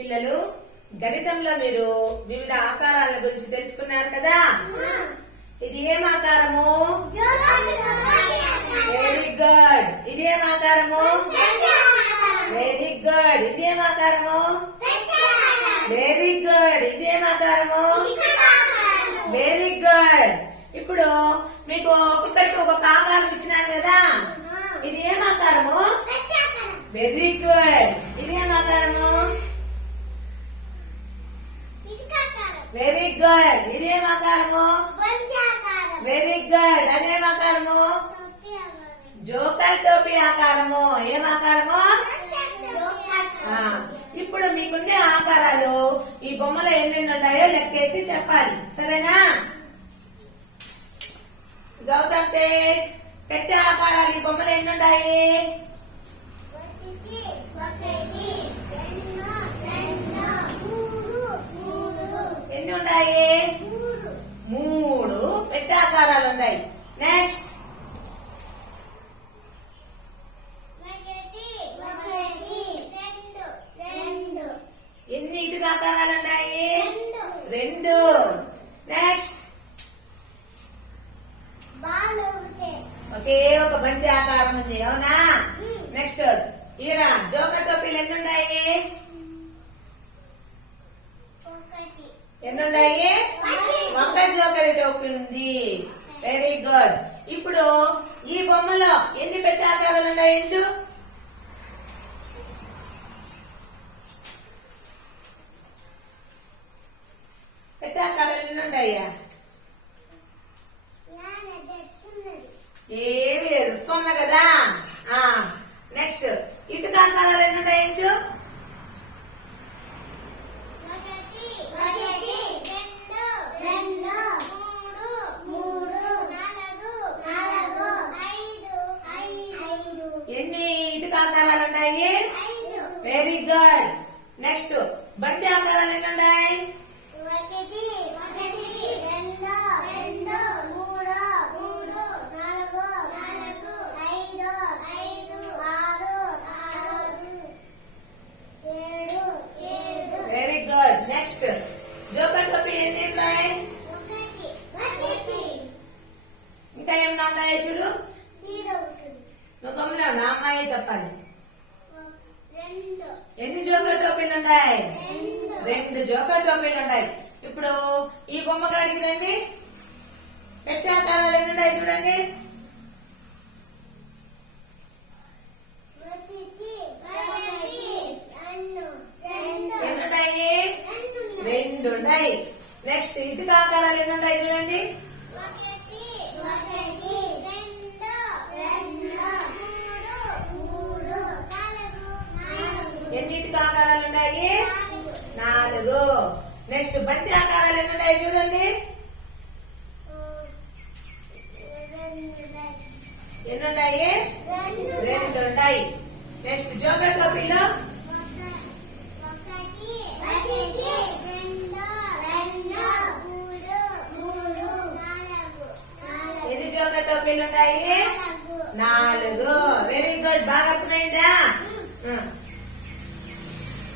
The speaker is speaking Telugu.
పిల్లలు గణితంలో మీరు వివిధ ఆకారాల గురించి తెలుసుకున్నారు కదా? ఇది ఏం ఆకారము? వెరీ గుడ్ ఇది ఏం ఆకారము? వెరీ గుడ్ ఇది ఏం ఆకారము? వెరీ గుడ్ ఇది ఏం ఆకారము? వెరీ గుడ్ ఇప్పుడు మీకు ఒక్కొక్కరికి ఒక్కొక్క ఆకారం ఇచ్చినాను కదా? ఇది ఏం ఆకారము? వెరీ గుడ్ ఇది ఏం ఆకారము? వెరీ గుడ్ ఇది ఆకారము వెరీ గుడ్ అదేం ఆకారము జోకర్ టోపీ ఆకారము ఏం ఆకారము ఇప్పుడు మీకుండే ఆకారాలు ఈ బొమ్మలో ఎన్నెన్ని ఉన్నాయో లెక్కేసి చెప్పాలి. సరేనా? గౌతమ్ తేజ్ పెట్టే ఆకారాలు ఈ బొమ్మలో ఎన్ని ఉన్నాయి ఉన్నాయి మూడు పెట్టే ఆకారాలు ఉన్నాయి నెక్స్ట్ ఎన్ని ఇటుక ఆకారాలు ఉన్నాయి రెండు. నెక్స్ట్ ఒకే ఒక బంతి ఆకారం ఉంది అవునా? నెక్స్ట్ ఈడ జోకర్ టోపీలు ఎన్ని ఉన్నాయి ఎన్ని ఉన్నాయి ఒక్క జోకరి టోపీ ఉంది వెరీ గుడ్ ఇప్పుడు ఈ బొమ్మలో ఎన్ని పెట్టే ఆకారాలు ఉన్నాయి ఎంచు పెట్టే ఆకారాలు ఎన్ని ఉన్నాయా? ఏమి లేదు. సున్నా కదా ఆ నెక్స్ట్ ఇటుక ఆకారాలు ఎన్ని ఉన్నాయి ఎంచు ఎన్ని ఇటుక ఆకారాలు ఉన్నాయి వెరీ గుడ్. నెక్స్ట్ బంతి ఆకారాలు ఎన్ని ఉన్నాయి వెరీ గుడ్. నెక్స్ట్ జోకర్ ఎన్ని ఉన్నాయి? ఇంకా ఏమన్నా ఉన్నాయో చూడు? నువ్వు అమ్మాయి చెప్పాలి. రెండు ఎన్ని జోకర్ టోపీలు ఉన్నాయి? రెండు. జోకర్ టోపీలు ఉన్నాయి. ఇప్పుడు ఈ బొమ్మ కాడికి రండి. పెట్టే ఆకారాలు ఎన్ని ఉన్నాయి చూడండి. ఒకటి ఒకటి రెండు రెండు. ఎన్ని ఉన్నాయి? రెండు ఉన్నాయి. నెక్స్ట్ ఇటుక ఆకారాలు ఎన్ని ఉన్నాయి చూడండి ఒకటి ఒకటి రెండు రెండు మూడు మూడు నాలుగు నాలుగు ఎన్ని ఇటుక ఆకారాలు ఉన్నాయి నాలుగు నాలుగు నెక్స్ట్ బంతి ఆకారాలు ఎన్ని ఉన్నాయి చూడండి. ఎన్ని ఉన్నాయి రెండు ఉంటాయి నెక్స్ట్ జోకర్ టోపీలో ఎన్ని జోకర్ టోపీలు ఉన్నాయి నాలుగు. వెరీ గుడ్ బాగా అర్థమైందా?